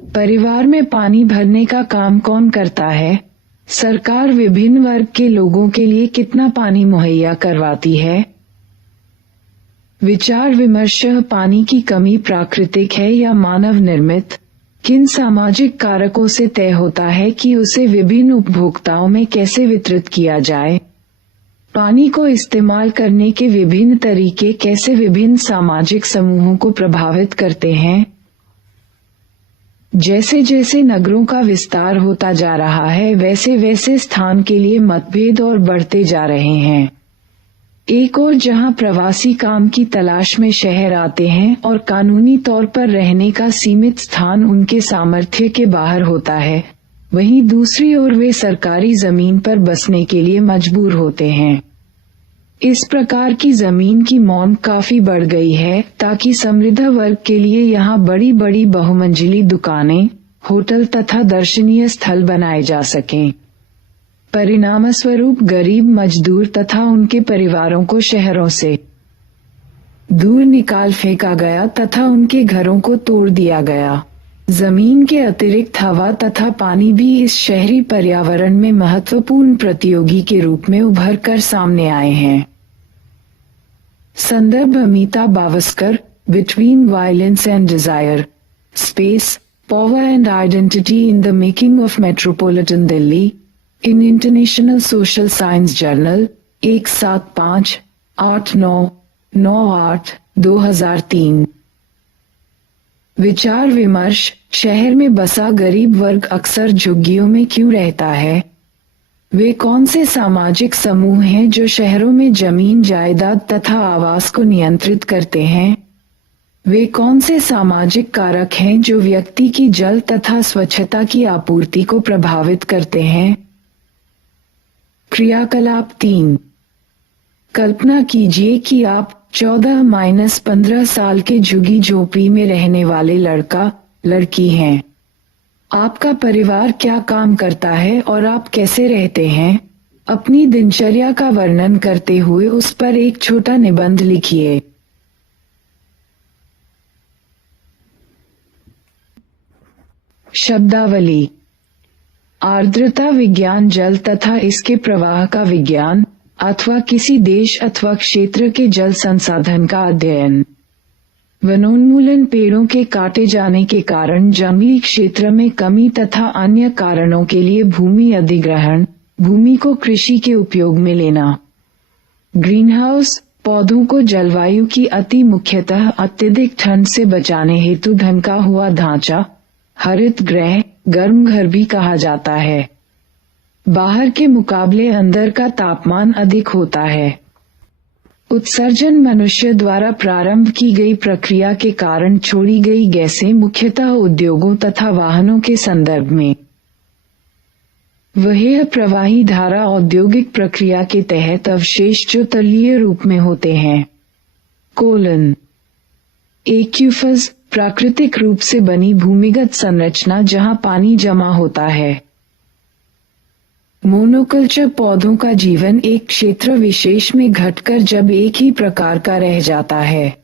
परिवार में पानी भरने का काम कौन करता है। सरकार विभिन्न वर्ग के लोगों के लिए कितना पानी मुहैया करवाती है। विचार विमर्श। पानी की कमी प्राकृतिक है या मानव निर्मित। किन सामाजिक कारकों से तय होता है कि उसे विभिन्न उपभोक्ताओं में कैसे वितरित किया जाए। पानी को इस्तेमाल करने के विभिन्न तरीके कैसे विभिन्न सामाजिक समूहों को प्रभावित करते हैं। जैसे जैसे नगरों का विस्तार होता जा रहा है वैसे वैसे स्थान के लिए मतभेद और बढ़ते जा रहे हैं। एक और जहां प्रवासी काम की तलाश में शहर आते हैं और कानूनी तौर पर रहने का सीमित स्थान उनके सामर्थ्य के बाहर होता है, वहीं दूसरी ओर वे सरकारी जमीन पर बसने के लिए मजबूर होते हैं। इस प्रकार की जमीन की मांग काफी बढ़ गई है ताकि समृद्ध वर्ग के लिए यहाँ बड़ी बड़ी बहुमंजिली दुकानें, होटल तथा दर्शनीय स्थल बनाए जा सकें। परिणामस्वरूप गरीब मजदूर तथा उनके परिवारों को शहरों से दूर निकाल फेंका गया तथा उनके घरों को तोड़ दिया गया। जमीन के अतिरिक्त हवा तथा पानी भी इस शहरी पर्यावरण में महत्वपूर्ण प्रतियोगी के रूप में उभर कर सामने आए हैं। संदर्भ Amita Bawaskar, between violence and desire, space, power and identity in the making of metropolitan Delhi, in international social science journal, 175-8998-2003। विचार विमर्श। शहर में बसा गरीब वर्ग अक्सर झुग्गियों में क्यों रहता है। वे कौन से सामाजिक समूह हैं जो शहरों में जमीन जायदाद तथा आवास को नियंत्रित करते हैं। वे कौन से सामाजिक कारक हैं जो व्यक्ति की जल तथा स्वच्छता की आपूर्ति को प्रभावित करते हैं। क्रियाकलाप 3। कल्पना कीजिए कि आप 14-15 साल के झुग्गी झोपड़ी में रहने वाले लड़का लड़की हैं। आपका परिवार क्या काम करता है और आप कैसे रहते हैं। अपनी दिनचर्या का वर्णन करते हुए उस पर एक छोटा निबंध लिखिए। शब्दावली। आर्द्रता विज्ञान, जल तथा इसके प्रवाह का विज्ञान, अथवा किसी देश अथवा क्षेत्र के जल संसाधन का अध्ययन। वनोन्मूलन पेड़ों के काटे जाने के कारण जंगली क्षेत्र में कमी तथा अन्य कारणों के लिए भूमि अधिग्रहण, भूमि को कृषि के उपयोग में लेना। ग्रीनहाउस पौधों को जलवायु की अति मुख्यतः अत्यधिक ठंड से बचाने हेतु ढका हुआ ढांचा, हरित गृह, गर्म घर भी कहा जाता है। बाहर के मुकाबले अंदर का तापमान अधिक होता है। उत्सर्जन मनुष्य द्वारा प्रारंभ की गई प्रक्रिया के कारण छोड़ी गई गैसें मुख्यतः उद्योगों तथा वाहनों के संदर्भ में। वह प्रवाही धारा औद्योगिक प्रक्रिया के तहत अवशेष जो तलीय रूप में होते हैं। एक्यूफज प्राकृतिक रूप से बनी भूमिगत संरचना जहां पानी जमा होता है। मोनोकल्चर पौधों का जीवन एक क्षेत्र विशेष में घटकर जब एक ही प्रकार का रह जाता है।